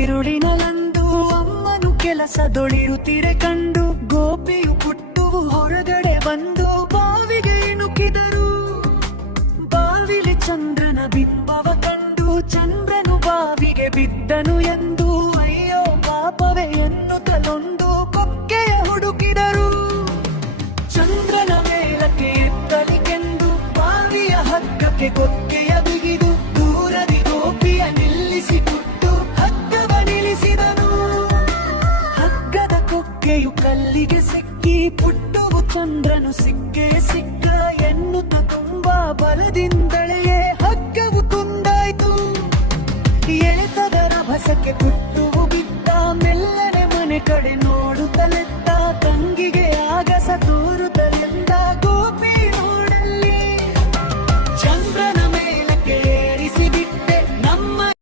ഇരുളിನಲಂದು ಅಮ್ಮನು ಕೆಲಸದೊಳಿರುತ್ತಿರೆ ಕಂಡು ಗೋಪಿಯು ಪುಟ್ಟುವು ಹೊರಗಡೆ ಬಂದು ಬಾವಿಗೆ ಇಣುಕಿದರು. ಬಾವಿಲಿ ಚಂದ್ರನ ಬಿಂಬವ ಕಂಡು ಚಂದ್ರನು ಬಾವಿಗೆ ಬಿದ್ದನು ಎಂದು ಅಯ್ಯೋ ಪಾಪವೇ ಎನ್ನುತ್ತಲೊಂದು ಕೊಕ್ಕೆಯ ಹುಡುಕಿದರು. ಚಂದ್ರನ ಮೇಲಕ್ಕೆ ಎತ್ತಲಿಗೆಂದು ಬಾವಿಯ ಹಗ್ಗಕ್ಕೆ ಕೊಕ್ಕೆಯ ಬಿಗಿದು ದೂರದಿ ಗೋಪಿಯ ನಿಲ್ಲಿಸಿ ಪುಟ್ಟು ಹಗ್ಗವ ನಿಲ್ಲಿಸಿದನು. ಹಗ್ಗದ ಕೊಕ್ಕೆಯು ಕಲ್ಲಿಗೆ ಸಿಕ್ಕಿ ಪುಟ್ಟುವು ಚಂದ್ರನು ಸಿಕ್ಕೇ ಸಿಕ್ಕ ಎನ್ನುತ್ತ ತುಂಬಾ ಬಲದಿಂದಳೆಯೇ ಹಗ್ಗವು ಕುಂದಾಯ್ತು. ಎಳೆತದ ರಭಸಕ್ಕೆ ಪುಟ್ಟುವು ಬಿದ್ದ ಮೆಲ್ಲನೆ ಮನೆ ಕಡೆ